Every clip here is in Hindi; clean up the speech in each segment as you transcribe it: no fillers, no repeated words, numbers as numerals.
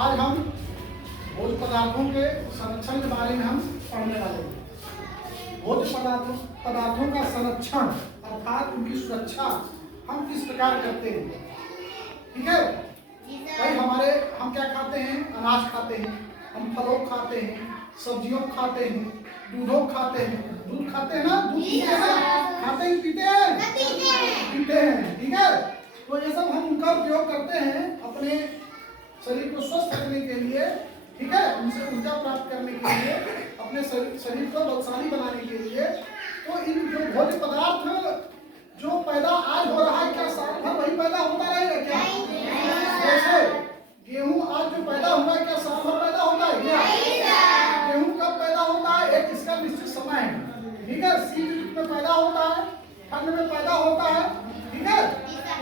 आज हम भोज्य पदार्थों के संरक्षण के बारे में हम पढ़ने वाले हैं। भोज्य पदार्थों का संरक्षण अर्थात उनकी सुरक्षा हम किस प्रकार करते हैं। ठीक है भाई, हम क्या खाते हैं? अनाज खाते हैं, हम फलों खाते हैं, सब्जियों खाते हैं, दूधों खाते हैं। दूध खाते हैं ना, दूध पीते हैं, खाते हैं पीते हैं, पीते हैं। ठीक है, तो ये सब हम उनका उपयोग करते हैं अपने शरीर को स्वस्थ रखने के लिए। ठीक है, उनसे ऊर्जा प्राप्त करने के लिए, अपने शरीर को बलशाली बनाने के लिए। तो इन जो भोज्य पदार्थ जो पैदा आज हो रहा है, क्या साल भर वही पैदा होता रहेगा क्या? जैसे गेहूं आज जो पैदा हुआ है, क्या साल भर पैदा होता है क्या? गेहूं कब पैदा होता है? एक इसका निश्चित समय है। ठीक है, शीत ऋतु में पैदा होता है, ठंड में पैदा होता है। ठीक है,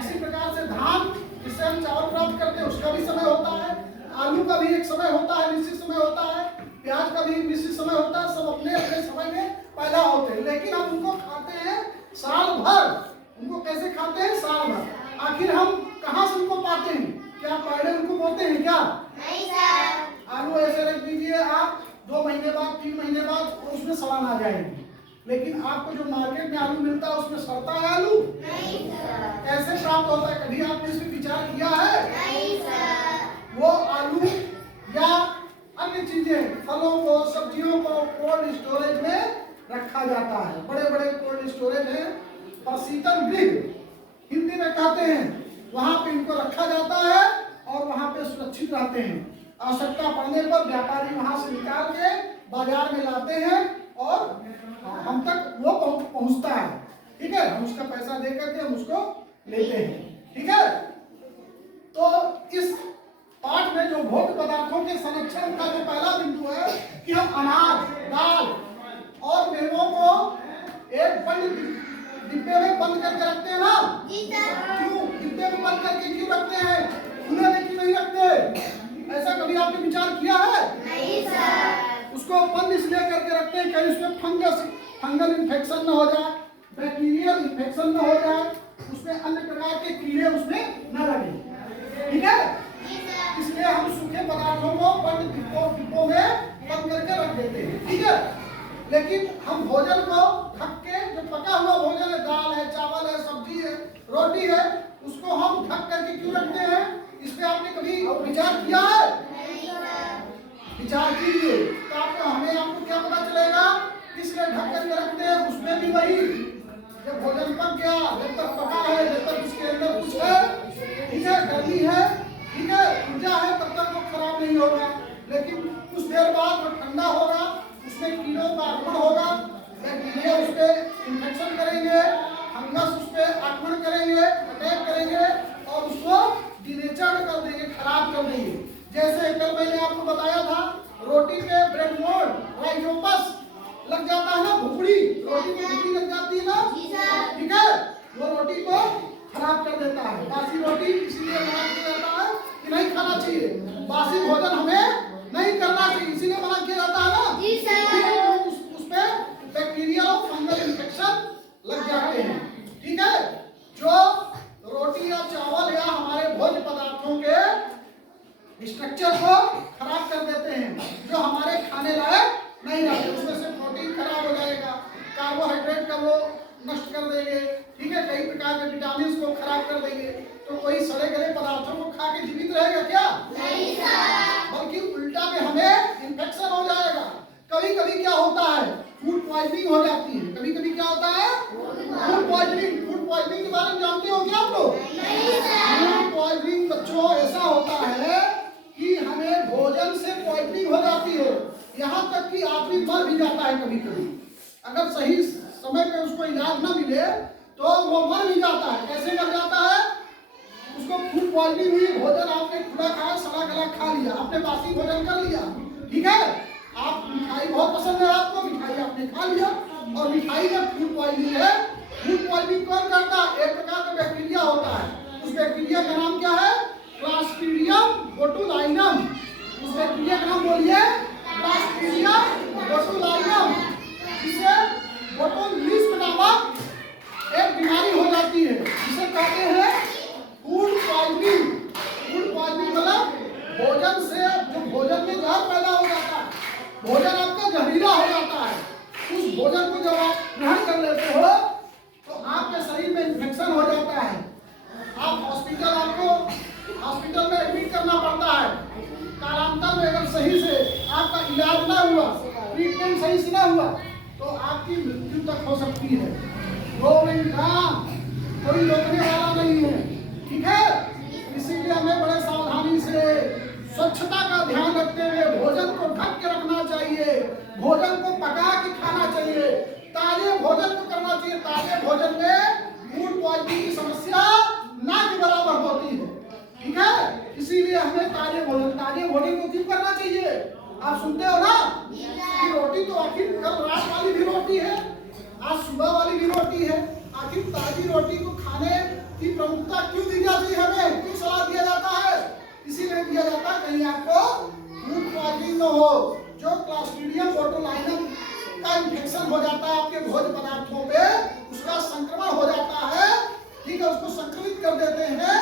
इसी प्रकार से धान जिससे हम चावल प्राप्त करते हैं उसका भी समय होता है। आलू का भी एक समय होता है, निश्चित समय होता है। प्याज का भी निश्चित समय होता है। सब अपने अपने समय में पैदा होते हैं, लेकिन हम उनको खाते हैं साल भर। उनको कैसे खाते हैं? साल भर। आखिर हम कहाँ से उनको पाते हैं? क्या पहले उनको बोते हैं क्या? नहीं सर। आलू ऐसे रख दीजिए आप, 2 महीने बाद 3 महीने बाद उसमें सड़न आ जाएगी। लेकिन आपको जो मार्केट में आलू मिलता है उसमें सड़ता है आलू? नहीं सर। कैसे प्राप्त होता है? कभी आपने इस पर विचार किया है? नहीं सर। वो आलू या अन्य चीजें, फलों को, सब्जियों को कोल्ड स्टोरेज में रखा जाता है। बड़े बड़े कोल्ड स्टोरेज है, शीतल गृह हिंदी में कहते हैं। वहां पे इनको रखा जाता है और वहां पे सुरक्षित रहते हैं। आवश्यकता पड़ने पर व्यापारी वहां से निकाल के बाजार में लाते हैं और हम तक वो पहुंचता है। ठीक है, हम उसका पैसा दे करके हम उसको लेते हैं। ठीक है, तो इस पाठ में जो भोज्य पदार्थों के संरक्षण का जो पहला बिंदु है कि हम अनाज, दाल और मेवों को एक बंद डिब्बे में बंद करके रखते हैं ना? क्यों डिब्बे में बंद करके क्यों रखते हैं? खुले में क्यों नहीं रखते? ऐसा कभी आपने विचार किया है? नहीं सर। उसको बंद इसलिए करके रखते हैं कहीं उसमें फंगल इन्फेक्शन न हो जाए, बैक्टीरियल इन्फेक्शन न हो जाए, उसमें अन्य प्रकार के कीड़े उसमें न लगे। ठीक है, इसलिए हम सूखे पदार्थों को बंद डिब्बों में बंद करके रख देते हैं। ठीक है, लेकिन हम भोजन को ढक के, जो पका हुआ भोजन है, दाल है, चावल है, सब्जी है, रोटी है, उसको हम ढक करके क्यों रखते हैं? इस पे आपने कभी विचार किया है? विचार कीजिए, तो आपको क्या पता चलेगा किस लिए ढक करके रखते हैं? उसमें भी वही, जब भोजन पक गया, जब तक पका है, जब तक उसके अंदर कुछ है, ठीक है, गर्मी है, ठीक है, ऊर्जा है, तब तक वो खराब नहीं होगा। लेकिन कुछ देर बाद वो ठंडा होगा, उसमें कीड़ों का आक्रमण होगा, बैक्टीरिया उस पर इन्फेक्शन करेंगे, फंगस उस पर आक्रमण करेंगे, अटैक करेंगे और उसको डिनेचर्ड कर देंगे, खराब कर देंगे। जैसे कल मैंने आपको बताया था, रोटी पे ब्रेड मोल्ड, राइजोपस लग जाता है ना, भुखड़ी, रोटी में भुखड़ी लग जाती है ना? ठीक है, वो रोटी को खराब कर देता है। बासी रोटी इसीलिए मना किया जाता है कि नहीं खाना चाहिए, बासी भोजन हमें नहीं करना चाहिए, इसीलिए मना किया जाता है ना? जी सर। उस पे बैक्टीरिया और फंगल इन्फेक्शन लग जाते हैं। ठीक है, जो रोटी या चावल या हमारे भोज्य पदार्थों के स्ट्रक्चर को खराब कर देते हैं, जो हमारे खाने लायक नहीं रहते। उसमें से प्रोटीन खराब हो जाएगा, कार्बोहाइड्रेट का वो नष्ट कर देंगे। ठीक है, कई प्रकार के विटामिन को खराब कर देंगे। तो कोई सड़े गले पदार्थों को खा के जीवित रहेगा क्या? नहीं सर। बल्कि उल्टा में हमें इन्फेक्शन हो जाएगा। कभी कभी क्या होता है, फूड पॉइजनिंग हो जाती है। कभी कभी क्या होता है? Food poisoning. फूड पॉइजनिंग के बारे में जानते हो क्या आप लोग? नहीं सर। फूड पॉइजनिंग बच्चों ऐसा होता है कि हमें भोजन से पॉइजनिंग हो जाती है, यहाँ तक कि आदमी मर भी जाता है कभी कभी। अगर सही समय पे उसको इलाज न मिले तो वो मर भी जाता है। कैसे मर जाता है? उसको फूड पॉइजनिंग हुई, भोजन आपने खुला खाया, सड़ा गला खा लिया, आपने बासी भोजन कर लिया। ठीक है, आप मिठाई बहुत पसंद है आपको, मिठाई आपने खा लिया और मिठाई में फूड पॉइजनिंग है। फूड पॉइजनिंग कौन करता है? एक प्रकार का बैक्टीरिया होता है। उस बैक्टीरिया का नाम क्या है? Clostridium botulinum. उस बैक्टीरिया का नाम बोलिए, क्लास्ट्रीडियम बोटुलिनम। जिससे बोटुलिज्म नामक एक बीमारी हो जाती है, जिसे कहते हैं फूड पॉइजनिंग। फूड पॉइजनिंग मतलब भोजन से पाचन सही से ना हुआ तो आपकी मृत्यु तक हो सकती है। गोविंद राम, कोई रोकने वाला नहीं है, ठीक है। इसीलिए हमें बड़े सावधानी से स्वच्छता का ध्यान रखते हुए भोजन को ढक के रखना चाहिए, भोजन को पका के खाना चाहिए, ताजे भोजन को करना चाहिए। ताजे भोजन में फूड पॉइजनिंग की समस्या ना के बराबर होती है, ठीक है। इसीलिए हमें ताजे भोजन को क्यों करना चाहिए? आप सुनते हो ना कि रोटी तो आखिर कल रात वाली भी रोटी है, आज सुबह वाली भी रोटी है। आखिर ताजी रोटी को खाने की प्रमुखता क्यों दी जाती है? हमें क्यों सलाह दिया जाता है? इसीलिए दिया जाता है कहीं आपको फूड पॉइजनिंग न हो। जो क्लॉस्ट्रीडियम बोटुलिनम का इन्फेक्शन हो जाता है आपके भोज्य पदार्थों पे, उसका संक्रमण हो जाता है, ठीक है, उसको संक्रमित कर देते हैं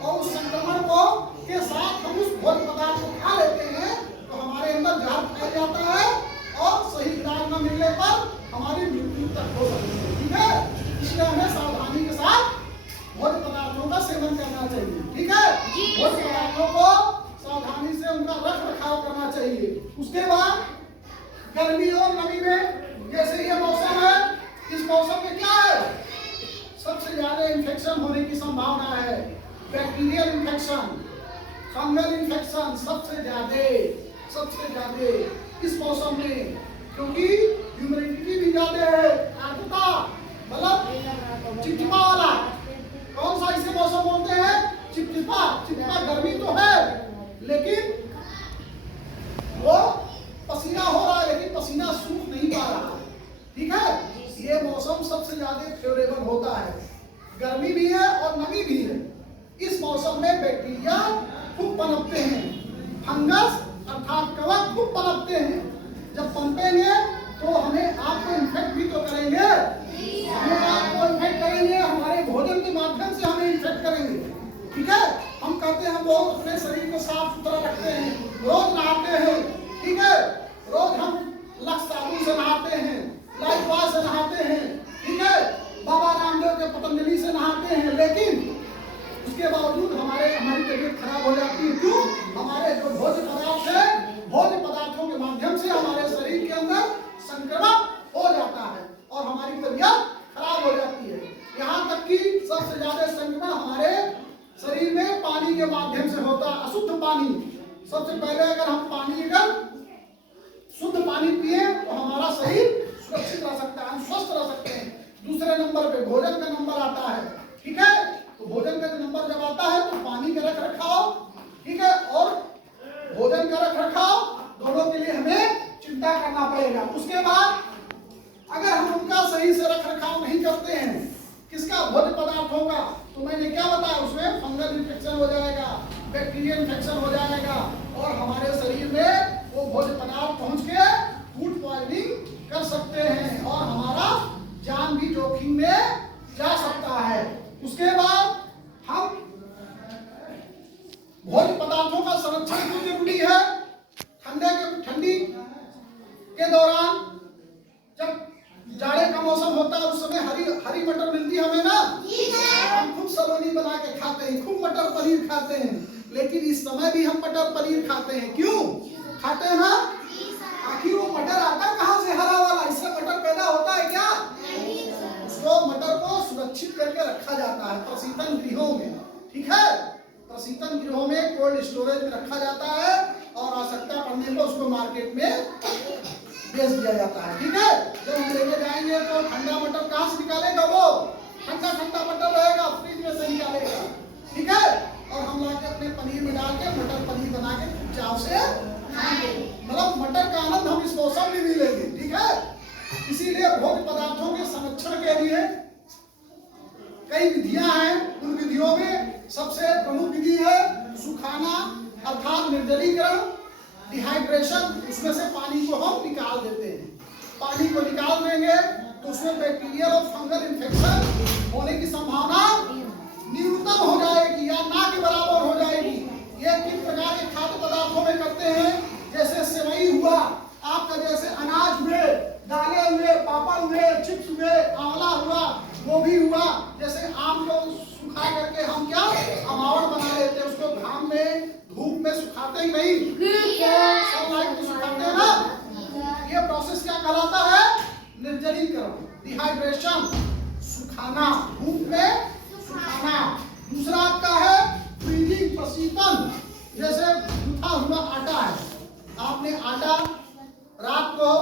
और उस संक्रमण को के साथ हम उस भोज्य पदार्थ को खा लेते हैं तो हमारे अंदर जहर फैल जाता है और सही इलाज न मिलने पर हमारी मृत्यु तक हो सकती है, ठीक है। इसलिए हमें सावधानी के साथ भोज्य पदार्थों का सेवन करना चाहिए, ठीक है। भोज्य पदार्थों को सावधानी से उनका रख रखाव करना चाहिए। उसके बाद गर्मी और नमी में जैसे ये मौसम है, इस मौसम में क्या है? सबसे ज्यादा इन्फेक्शन होने की संभावना है। बैक्टीरियल इन्फेक्शन, फंगल इन्फेक्शन सबसे ज्यादा इस मौसम में, क्योंकि ह्यूमिडिटी भी ज्यादा है, आर्द्रता मतलब चिपचिपा वाला। कौन सा इसे मौसम बोलते हैं? चिपचिपा गर्मी तो है लेकिन वो पसीना हो रहा है, लेकिन पसीना सूख नहीं पा रहा, ठीक है। ये मौसम सबसे ज्यादा फेवरेबल होता है, गर्मी भी है और नमी भी है। इस मौसम में बैक्टीरिया खूब पनपते हैं, फंगस अर्थात कवक खूब पनपते हैं। जब पनपेंगे तो हमें आपको इन्फेक्ट भी तो करेंगे, हमारे भोजन के माध्यम से हमें इन्फेक्ट करेंगे, ठीक है। हम कहते हैं हम बहुत अपने शरीर को साफ सुथरा रखते हैं, रोज नहाते हैं, ठीक है, रोज हम लक्स साबुन से नहाते हैं, लाइफ बॉय से नहाते हैं, ठीक है, बाबा रामदेव के पतंजलि से नहाते हैं, लेकिन उसके बावजूद हमारी तबीयत खराब हो जाती है। क्यों? हमारे जो भोज्य पदार्थ है, भोज्य पदार्थों के माध्यम से हमारे शरीर के अंदर संक्रमण हो जाता है और हमारी तबीयत खराब हो जाती है। यहाँ तक कि सबसे ज्यादा संक्रमण हमारे शरीर में पानी के माध्यम से होता है। अशुद्ध पानी, सबसे पहले अगर हम शुद्ध पानी पिए तो हमारा शरीर सुरक्षित रह सकता है, हम स्वस्थ रह सकते हैं। दूसरे नंबर पे भोजन का नंबर आता है, ठीक है। तो भोजन का नंबर जब आता है तो पानी का रख रखाव, ठीक है, और भोजन का रख रखाव दोनों के लिए हमें चिंता करना पड़ेगा। उसके बाद अगर हम उनका सही से रख रखाव नहीं करते हैं, किसका? भोज्य पदार्थों का, तो मैंने क्या बताया, उसमें फंगल इन्फेक्शन हो जाएगा, बैक्टीरियल इन्फेक्शन हो जाएगा और हमारे शरीर में वो भोज्य पदार्थ पहुंच के फूड पॉइजनिंग कर सकते हैं और हमारा जान भी जोखिम में जा सकता है। उसके बाद हम भोज्य पदार्थों का संरक्षण क्यों जरूरी है? ठंडी के दौरान जब जाड़े का मौसम होता है उस समय हरी मटर मिलती है हमें ना, हम खूब सलोनी बना के खाते हैं, खूब मटर पनीर खाते हैं, लेकिन इस समय भी हम मटर पनीर खाते हैं। क्यों खाते हैं ना? आखिर वो मटर आता कहाँ से? हरा वाला, इससे मटर पैदा होता है क्या? उसको मटर को सुरक्षित करके रखा जाता है प्रशीतन गृहों में, ठीक है। प्रशीतन गृहों में कोल्ड स्टोरेज में रखा जाता है और आवश्यकता पड़ने पर उसको मार्केट में बेच दिया जाता है, ठीक है। जब हम लेके जाएंगे तो ठंडा मटर कहाँ से निकालेगा? वो ठंडा मटर रहेगा, फ्रिज में से निकालेगा, ठीक है। और हम लाके अपने पनीर में डाल के मटर पनीर बना के चाव से खाएंगे, मतलब मटर का आनंद हम इस मौसम में भी लेंगे, ठीक है। इसीलिए भोज्य पदार्थों के संरक्षण के लिए कई विधियां हैं। उन विधियों में सबसे प्रमुख विधि है सुखाना अर्थात निर्जलीकरण, डिहाइड्रेशन। उसमें से पानी को हम निकाल देते हैं, पानी को निकाल देंगे तो उसमें बैक्टीरियल और फंगल इन्फेक्शन होने की संभावना न्यूनतम हो जाएगी या ना के बराबर हो जाएगी। ये किन प्रकार के खाद्य पदार्थों में करते हैं? जैसे सेवई हुआ आपका, जैसे अनाज हुए, दालें हुए, पापड़ हुए, चिप्स हुए, आंवला हुआ, गोभी हुआ। जैसे आम को सुखा करके हम क्या अमावट बना लेते हैं, उसको घाम में धूप में सुखाते ही नहीं, सनलाइट में सुखाते हैं ना। ये प्रोसेस क्या कहलाता है? निर्जलीकरण, डिहाइड्रेशन, सुखाना, धूप में सुखाना। दूसरा आपका है फ्रीजिंग, प्रशीतन। जैसे गूथा हुआ आटा है, आपने आटा रात को,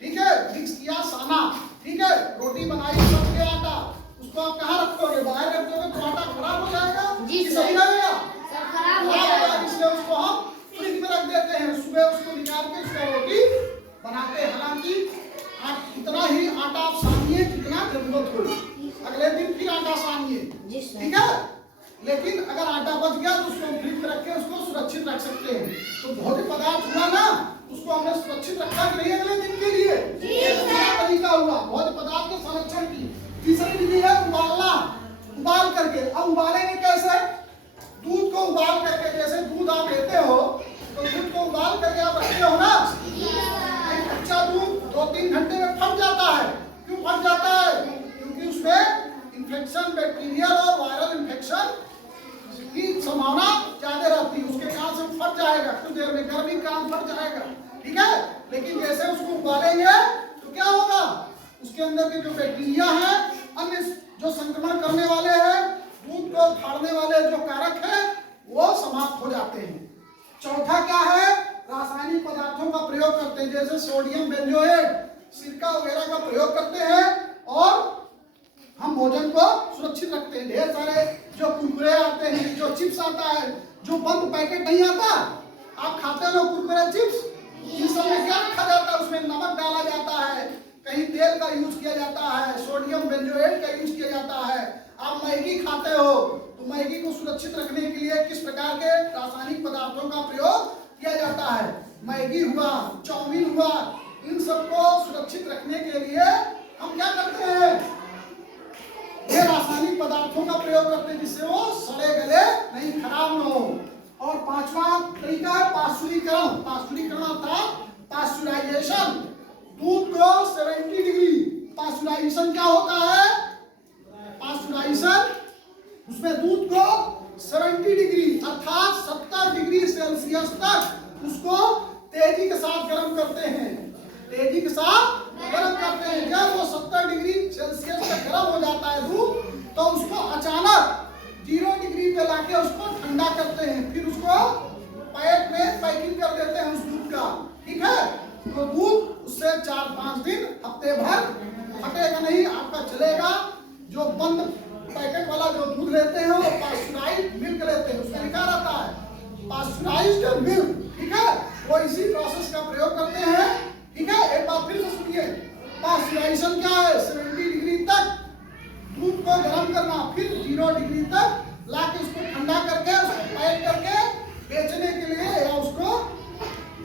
ठीक है, मिक्स किया, साना, ठीक है, रोटी बनाई, सब के आटा, उसको आप कहाँ रखोगे? बाहर रख दोगे तो आटा खराब हो जाएगा। जी सर, सही रहेगा? सब खराब हो जाएगा। इसलिए उसको हम फ्रिज में रख देते हैं, सुबह उसको निकाल के उसका रोटी बनाते हैं। हालांकि इतना ही आटा आप सानिए जितना जरूरत हो, अगले दिन फिर आटा सानिए, ठीक है। लेकिन अगर आटा बच गया तो उसको फ्रिज में रख के उसको सुरक्षित रख सकते हैं। तो भोज्य पदार्थ हुआ ना, उसको हमने सुरक्षित रखा कि नहीं अगले दिन के लिए? दूसरा तरीका हुआ भोज्य पदार्थ के संरक्षण की। तीसरी विधि है उबालना, उबाल करके। अब उबालेंगे कैसे? दूध को उबाल करके, जैसे दूध आप लेते हो तो दूध को उबाल करके आप रखते हो ना, कच्चा दूध 2-3 घंटे में फट जाता है। क्यों फट जाता है? क्योंकि उसमें इन्फेक्शन, बैक्टीरियल और वायरल इन्फेक्शन की संभावना ज्यादा रहती है, उसके कारण से फट जाएगा, कुछ देर में गर्मी के कारण फट जाएगा, ठीक है। लेकिन जैसे उसको उबालेंगे तो क्या होगा? उसके अंदर के जो बैक्टीरिया है, अन्य जो संक्रमण करने वाले हैं, दूध को फाड़ने वाले जो कारक है, वो समाप्त हो जाते हैं। चौथा क्या है? रासायनिक पदार्थों का प्रयोग करते हैं, जैसे सोडियम बेंजोएट, सिरका वगैरह का प्रयोग करते हैं और हम भोजन को सुरक्षित रखते हैं। ढेर सारे जो कुरकुरे आते हैं, जो चिप्स आता है, जो बंद पैकेट नहीं आता, आप खाते हो कुरकुरे चिप्स, इस सब में क्या रखा जाता है? उसमें नमक डाला जाता है, कहीं तेल का यूज किया जाता है, सोडियम बेंजोएट का यूज किया जाता है। आप मैगी खाते हो तो मैगी को सुरक्षित रखने के लिए किस प्रकार के रासायनिक पदार्थों का प्रयोग किया जाता है? मैगी हुआ, चाउमीन हुआ, इन सबको सुरक्षित रखने के लिए हम क्या करते हैं? ये रासायनिक पदार्थों का प्रयोग करते हैं, जिससे वो सड़े गले नहीं, खराब न हो। और पांचवा तरीका है पाश्चुरीकरण। पाश्चुरीकरण अर्थात पाश्चुराइजेशन। दूध को 70 डिग्री, पाश्चुराइजेशन क्या होता है? पाश्चुराइजेशन, उसमें दूध को 70 डिग्री अर्थात 70 डिग्री सेल्सियस तक उसको तेजी के साथ गर्म करते हैं, तेजी के साथ गर्म करते हैं। जब वो 70 डिग्री सेल्सियस तक गर्म हो जाता है दूध, तो उसको अचानक 0 डिग्री पे लाके उसको ठंडा करते हैं, फिर उसको पैक में पैकिंग कर देते हैं उस दूध का, ठीक है। तो दूध उससे 4-5 दिन, हफ्ते भर फटेगा नहीं, आपका चलेगा। जो बंद पैकेट वाला जो दूध लेते हैं वो पाश्चुराइज्ड मिल्क लेते हैं, उसमें लिखा रहता है पाश्चुराइज्ड मिल्क, ठीक है। वो इसी प्रोसेस का प्रयोग करते हैं, ठीक है। एक बार फिर से सुनिए, पाश्चुराइजेशन क्या है? 70 डिग्री तक दूध को गर्म करना, फिर 0 डिग्री तक लाके उसको ठंडा करके उसको पैक करके बेचने के लिए या उसको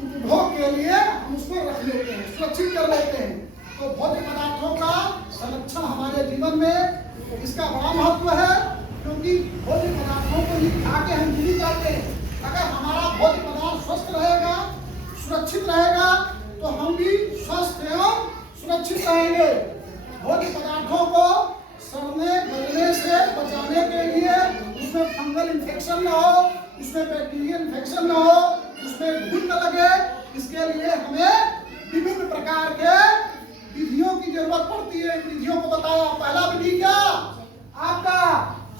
उपभोग के लिए हम उसको रख लेते हैं, सुरक्षित कर लेते हैं। तो भोज्य पदार्थों का संरक्षण हमारे जीवन में इसका बड़ा महत्व है, क्योंकि भोज्य पदार्थों को ही खा के हम जीवित रहते हैं। अगर हमारा भोज्य पदार्थ स्वस्थ रहेगा, सुरक्षित रहेगा, तो हम भी स्वस्थ एवं सुरक्षित रहेंगे। भोज्य पदार्थों को सड़ने गलने से बचाने के लिए उसमें फंगल इन्फेक्शन न हो, उसमें बैक्टीरियल इन्फेक्शन न हो, उसमें घुन न लगे, इसके लिए हमें विभिन्न प्रकार के विधियों की जरूरत पड़ती है। विधियों को बताया। पहला विधि क्या? आपका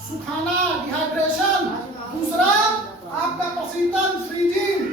सुखाना, डिहाइड्रेशन। दूसरा आपका प्रशीतन, फ्रीजिंग।